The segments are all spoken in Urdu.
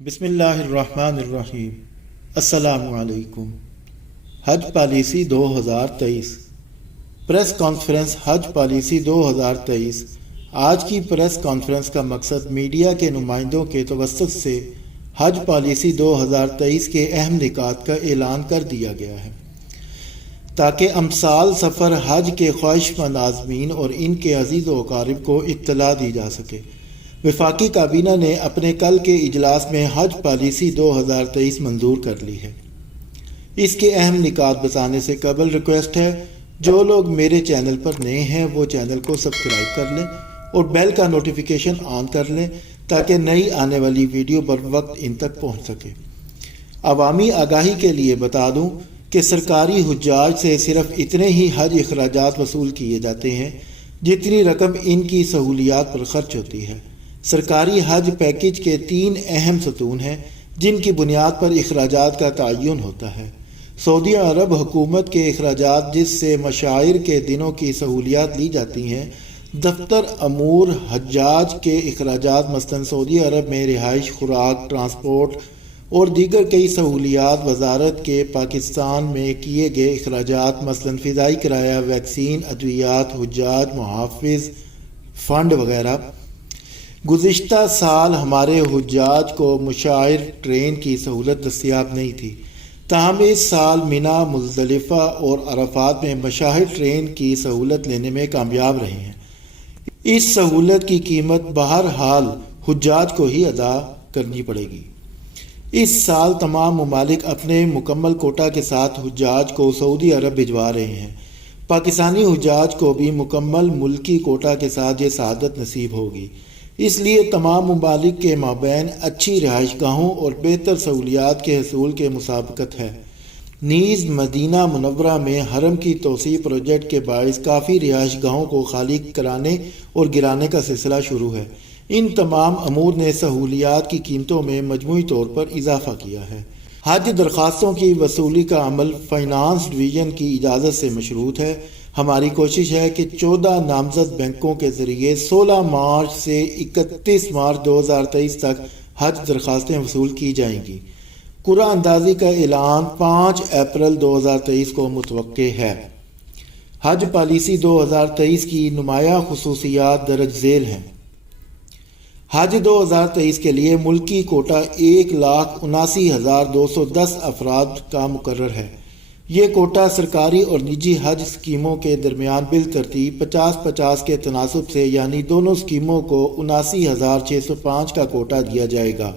بسم اللہ الرحمن الرحیم۔ السلام علیکم۔ حج پالیسی 2023 پریس کانفرنس حج پالیسی 2023۔ آج کی پریس کانفرنس کا مقصد میڈیا کے نمائندوں کے توسط سے حج پالیسی 2023 کے اہم نکات کا اعلان کر دیا گیا ہے تاکہ امسال سفر حج کے خواہش مند عازمین اور ان کے عزیز و اقارب کو اطلاع دی جا سکے۔ وفاقی کابینہ نے اپنے کل کے اجلاس میں حج پالیسی 2023 منظور کر لی ہے۔ اس کے اہم نکات بتانے سے قبل ریکویسٹ ہے، جو لوگ میرے چینل پر نئے ہیں وہ چینل کو سبسکرائب کر لیں اور بیل کا نوٹیفیکیشن آن کر لیں تاکہ نئی آنے والی ویڈیو بر وقت ان تک پہنچ سکے۔ عوامی آگاہی کے لیے بتا دوں کہ سرکاری حجاج سے صرف اتنے ہی حج اخراجات وصول کیے جاتے ہیں جتنی رقم ان کی سہولیات پر خرچ ہوتی ہے۔ سرکاری حج پیکج کے 3 اہم ستون ہیں جن کی بنیاد پر اخراجات کا تعین ہوتا ہے۔ سعودی عرب حکومت کے اخراجات، جس سے مشاعر کے دنوں کی سہولیات لی جاتی ہیں۔ دفتر امور حجاج کے اخراجات مثلاً سعودی عرب میں رہائش، خوراک، ٹرانسپورٹ اور دیگر کئی سہولیات۔ وزارت کے پاکستان میں کیے گئے اخراجات مثلاً فضائی کرایہ، ویکسین، ادویات، حجاج محافظ فنڈ وغیرہ۔ گزشتہ سال ہمارے حجاج کو مشاعر ٹرین کی سہولت دستیاب نہیں تھی، تاہم اس سال منا، مزدلفہ اور عرفات میں مشاعر ٹرین کی سہولت لینے میں کامیاب رہے ہیں۔ اس سہولت کی قیمت بہرحال حجاج کو ہی ادا کرنی پڑے گی۔ اس سال تمام ممالک اپنے مکمل کوٹا کے ساتھ حجاج کو سعودی عرب بھجوا رہے ہیں۔ پاکستانی حجاج کو بھی مکمل ملکی کوٹا کے ساتھ یہ سعادت نصیب ہوگی۔ اس لیے تمام ممالک کے مابین اچھی رہائش گاہوں اور بہتر سہولیات کے حصول کے مسابقت ہے۔ نیز مدینہ منورہ میں حرم کی توسیع پروجیکٹ کے باعث کافی رہائش گاہوں کو خالی کرانے اور گرانے کا سلسلہ شروع ہے۔ ان تمام امور نے سہولیات کی قیمتوں میں مجموعی طور پر اضافہ کیا ہے۔ حج درخواستوں کی وصولی کا عمل فائنانس ڈویژن کی اجازت سے مشروط ہے۔ ہماری کوشش ہے کہ 14 نامزد بینکوں کے ذریعے 16 مارچ سے 31 مارچ 2023 تک حج درخواستیں وصول کی جائیں گی۔ قرعہ اندازی کا اعلان 5 اپریل 2023 کو متوقع ہے۔ حج پالیسی 2023 کی نمایاں خصوصیات درج ذیل ہیں۔ حج 2023 کے لیے ملکی کوٹا 1,79,210 افراد کا مقرر ہے۔ یہ کوٹا سرکاری اور نجی حج اسکیموں کے درمیان بالترتیب 50-50 کے تناسب سے، یعنی دونوں اسکیموں کو 79,605 کا کوٹا دیا جائے گا۔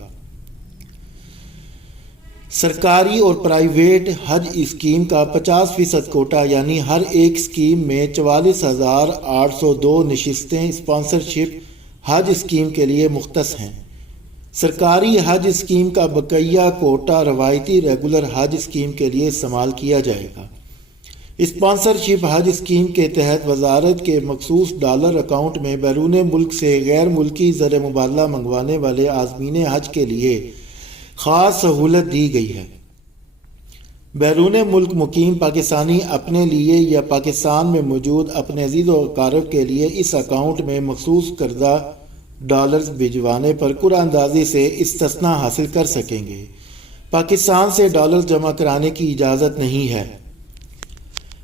سرکاری اور پرائیویٹ حج اسکیم کا 50% کوٹا، یعنی ہر ایک اسکیم میں 44,802 نشستیں اسپانسرشپ حج اسکیم کے لیے مختص ہیں۔ سرکاری حج اسکیم کا بقیہ کوٹا روایتی ریگولر حج اسکیم کے لیے استعمال کیا جائے گا۔ اسپانسرشپ حج اسکیم کے تحت وزارت کے مخصوص ڈالر اکاؤنٹ میں بیرون ملک سے غیر ملکی زر مبادلہ منگوانے والے عازمین حج کے لیے خاص سہولت دی گئی ہے۔ بیرون ملک مقیم پاکستانی اپنے لیے یا پاکستان میں موجود اپنے عزیز و اقارب کے لیے اس اکاؤنٹ میں مخصوص کردہ ڈالرز بھجوانے پر قرعہ اندازی سے استثناء حاصل کر سکیں گے۔ پاکستان سے ڈالرز جمع کرانے کی اجازت نہیں ہے۔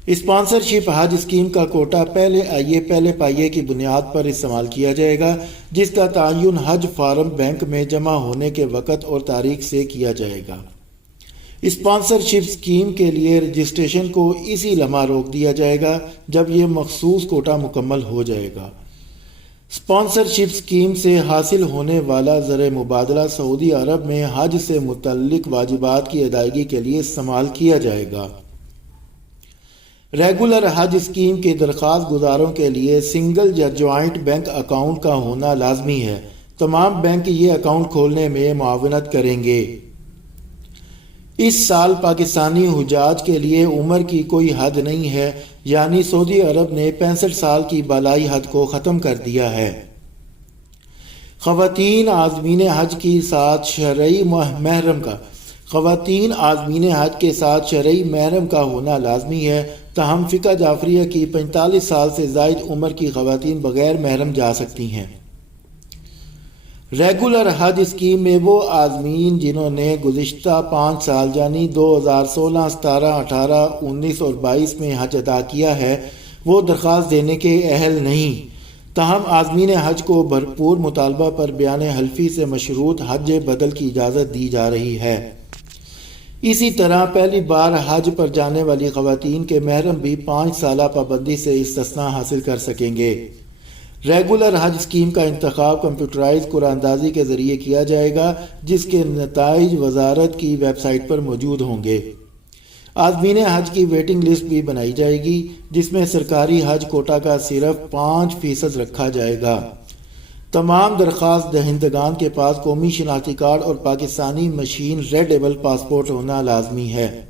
اسپانسرشپ حج اسکیم کا کوٹا پہلے آئیے پہلے پائیے کی بنیاد پر استعمال کیا جائے گا، جس کا تعین حج فارم بینک میں جمع ہونے کے وقت اور تاریخ سے کیا جائے گا۔ اسپانسرشپ اسکیم کے لیے رجسٹریشن کو اسی لمحہ روک دیا جائے گا جب یہ مخصوص کوٹا مکمل ہو جائے گا۔ اسپانسرشپ اسکیم سے حاصل ہونے والا زر مبادلہ سعودی عرب میں حج سے متعلق واجبات کی ادائیگی کے لیے استعمال کیا جائے گا۔ ریگولر حج اسکیم کے درخواست گزاروں کے لیے سنگل یا جوائنٹ بینک اکاؤنٹ کا ہونا لازمی ہے۔ تمام بینک یہ اکاؤنٹ کھولنے میں معاونت کریں گے۔ اس سال پاکستانی حجاج کے لیے عمر کی کوئی حد نہیں ہے، یعنی سعودی عرب نے 65 سال کی بالائی حد کو ختم کر دیا ہے۔ خواتین عازمین حج کے ساتھ شرعی محرم کا ہونا لازمی ہے، تاہم فقہ جعفریہ کی 45 سال سے زائد عمر کی خواتین بغیر محرم جا سکتی ہیں۔ ریگولر حج اسکیم میں وہ عازمین جنہوں نے گزشتہ 5 سال یعنی 2016، 17، 18، 19 اور 22 میں حج ادا کیا ہے وہ درخواست دینے کے اہل نہیں، تاہم عازمین حج کو بھرپور مطالبہ پر بیان حلفی سے مشروط حج بدل کی اجازت دی جا رہی ہے۔ اسی طرح پہلی بار حج پر جانے والی خواتین کے محرم بھی 5 سالہ پابندی سے استثناء حاصل کر سکیں گے۔ ریگولر حج اسکیم کا انتخاب کمپیوٹرائز قرعہ اندازی کے ذریعے کیا جائے گا، جس کے نتائج وزارت کی ویب سائٹ پر موجود ہوں گے۔ عازمین حج کی ویٹنگ لسٹ بھی بنائی جائے گی، جس میں سرکاری حج کوٹا کا صرف 5% رکھا جائے گا۔ تمام درخواست دہندگان کے پاس قومی شناختی کارڈ اور پاکستانی مشین ریڈیبل پاسپورٹ ہونا لازمی ہے،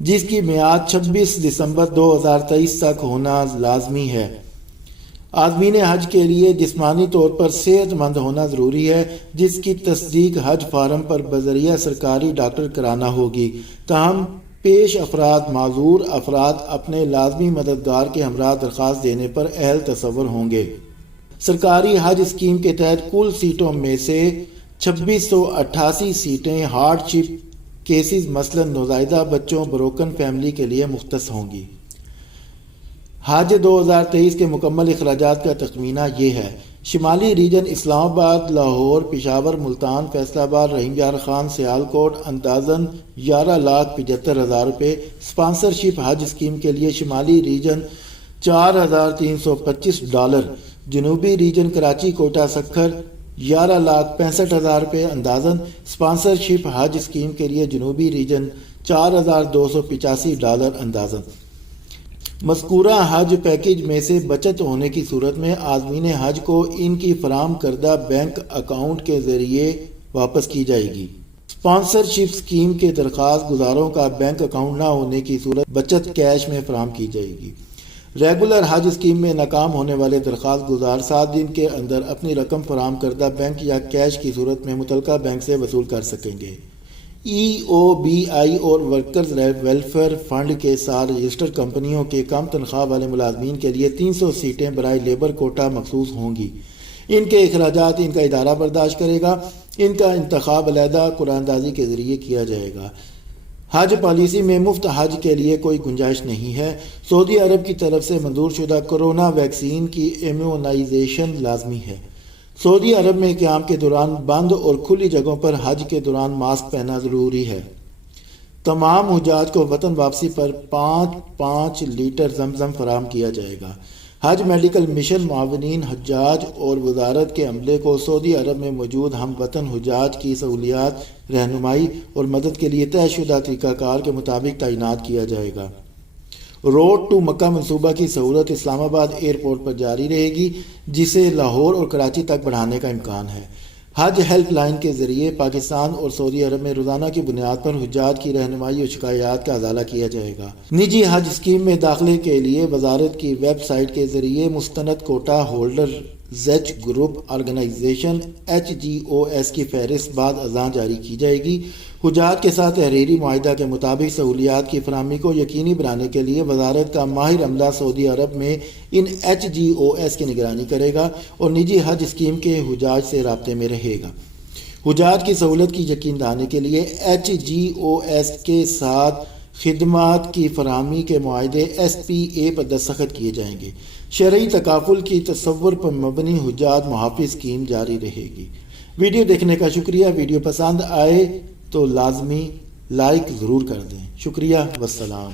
جس کی میعاد 26 دسمبر 2023 تک ہونا لازمی ہے۔ عازمین حج کے لیے جسمانی طور پر صحت مند ہونا ضروری ہے، جس کی تصدیق حج فارم پر بذریعہ سرکاری ڈاکٹر کرانا ہوگی۔ تاہم پیش افراد معذور افراد اپنے لازمی مددگار کے ہمراہ درخواست دینے پر اہل تصور ہوں گے۔ سرکاری حج اسکیم کے تحت کل سیٹوں میں سے 2688 سیٹیں ہارڈ شپ کیسز مثلا نوزائیدہ بچوں بروکن فیملی کے لیے مختص ہوں گی۔ حج 2023 کے مکمل اخراجات کا تخمینہ یہ ہے۔ شمالی ریجن اسلام آباد، لاہور، پشاور، ملتان، فیصل آباد، رحیم یار خان، سیالکوٹ اندازاً 11,75,000 روپے۔ اسپانسرشپ حج اسکیم کے لیے شمالی ریجن $4,325، جنوبی ریجن کراچی، کوئٹہ، سکھر 11,65,000 روپے اندازاً۔ اسپانسرشپ حج اسکیم کے لیے جنوبی ریجن $4,285 اندازاً۔ مذکورہ حج پیکج میں سے بچت ہونے کی صورت میں عازمین حج کو ان کی فراہم کردہ بینک اکاؤنٹ کے ذریعے واپس کی جائے گی۔ اسپانسرشپ اسکیم کے درخواست گزاروں کا بینک اکاؤنٹ نہ ہونے کی صورت بچت کیش میں فراہم کی جائے گی۔ ریگولر حج اسکیم میں ناکام ہونے والے درخواست گزار 7 دن کے اندر اپنی رقم فراہم کردہ بینک یا کیش کی صورت میں متعلقہ بینک سے وصول کر سکیں گے۔ EOBI اور ورکرز ویلفیئر فنڈ کے ساتھ رجسٹرڈ کمپنیوں کے کم تنخواہ والے ملازمین کے لیے 300 سیٹیں برائے لیبر کوٹا مخصوص ہوں گی۔ ان کے اخراجات ان کا ادارہ برداشت کرے گا۔ ان کا انتخاب علیحدہ قرعہ اندازی کے ذریعے کیا جائے گا۔ حج پالیسی میں مفت حج کے لیے کوئی گنجائش نہیں ہے۔ سعودی عرب کی طرف سے منظور شدہ کورونا ویکسین کی ایمیونائزیشن لازمی ہے۔ سعودی عرب میں قیام کے دوران بند اور کھلی جگہوں پر حج کے دوران ماسک پہننا ضروری ہے۔ تمام حجاج کو وطن واپسی پر 5 لیٹر زمزم فراہم کیا جائے گا۔ حج میڈیکل مشن معاونین حجاج اور وزارت کے عملے کو سعودی عرب میں موجود ہم وطن حجاج کی سہولیات، رہنمائی اور مدد کے لیے طے شدہ طریقہ کار کے مطابق تعینات کیا جائے گا۔ روڈ ٹو مکہ منصوبہ کی سہولت اسلام آباد ایئرپورٹ پر جاری رہے گی، جسے لاہور اور کراچی تک بڑھانے کا امکان ہے۔ حج ہیلپ لائن کے ذریعے پاکستان اور سعودی عرب میں روزانہ کی بنیاد پر حجاج کی رہنمائی اور شکایات کا ازالہ کیا جائے گا۔ نجی حج اسکیم میں داخلے کے لیے وزارت کی ویب سائٹ کے ذریعے مستند کوٹا ہولڈر زیچ گروپ آرگنائزیشن HGOS کی فہرست بعد ازاں جاری کی جائے گی۔ حجاج کے ساتھ تحریری معاہدہ کے مطابق سہولیات کی فراہمی کو یقینی بنانے کے لیے وزارت کا ماہر عملہ سعودی عرب میں ان HGOS کی نگرانی کرے گا اور نجی حج اسکیم کے حجاج سے رابطے میں رہے گا۔ حجاج کی سہولت کی یقین دہانی کے لیے HGOS کے ساتھ خدمات کی فراہمی کے معاہدے SPA پر دستخط کیے جائیں گے۔ شرعی تکافل کی تصور پر مبنی حجاج محافظ اسکیم جاری رہے گی۔ ویڈیو دیکھنے کا شکریہ۔ ویڈیو پسند آئے تو لازمی لائک ضرور کر دیں۔ شکریہ، والسلام۔